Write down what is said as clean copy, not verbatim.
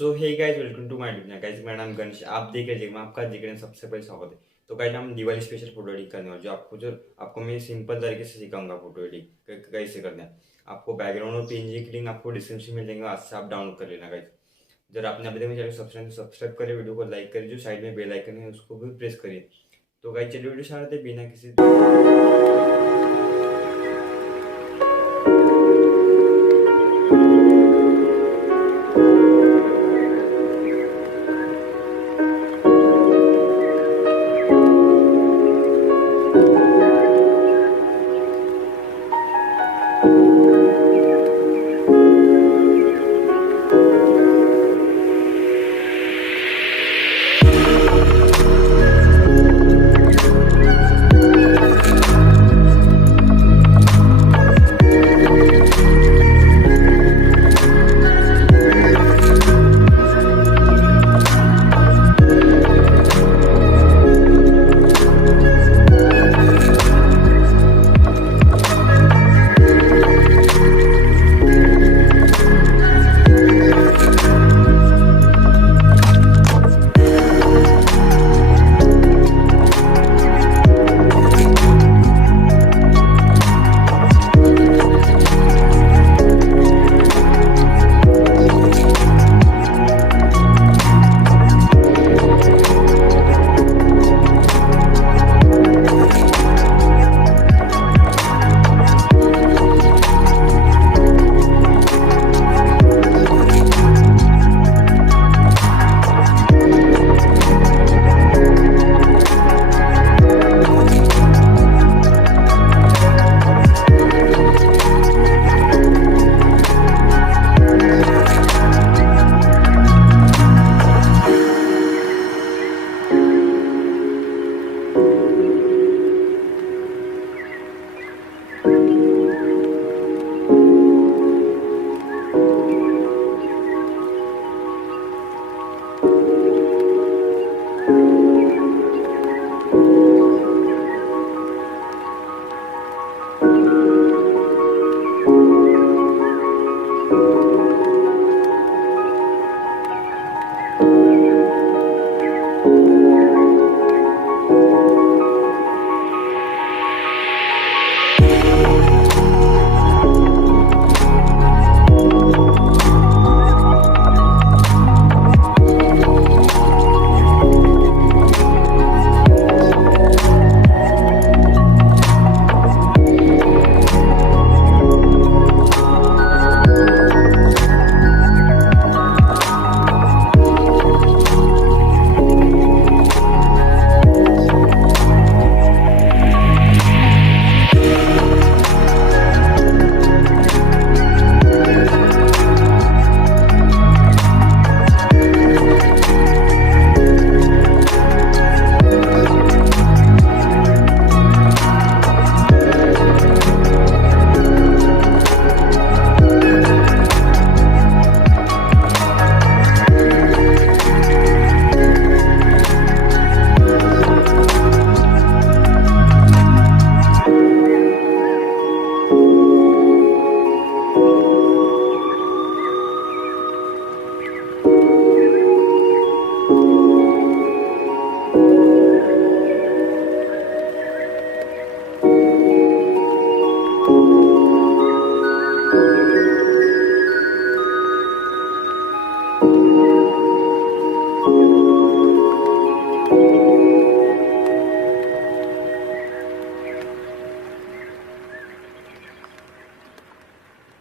So hey guys, welcome to my video. Guys मेरा नाम गणेश, आप देख रहे हैं, मैं आपका देख रहे हैं, सबसे पहले स्वागत है। तो गाइस हम दिवाली स्पेशल फोटो एडिट करने वाले, जो आपको मैं सिंपल तरीके से सिखाऊंगा फोटो एडिट कैसे करना है। आपको बैकग्राउंड और पीएनजी की लिंक आपको डिस्क्रिप्शन में देंगे, आज से आप डाउनलोड कर लेना गाइस। जब आपने अभी तक मेरे चैनल सब्सक्राइब करिए, वीडियो को लाइक करिए, जो साइड में बेल आइकन है उसको भी प्रेस करिए। तो गाइस चलिए वीडियो स्टार्ट करते हैं बिना किसी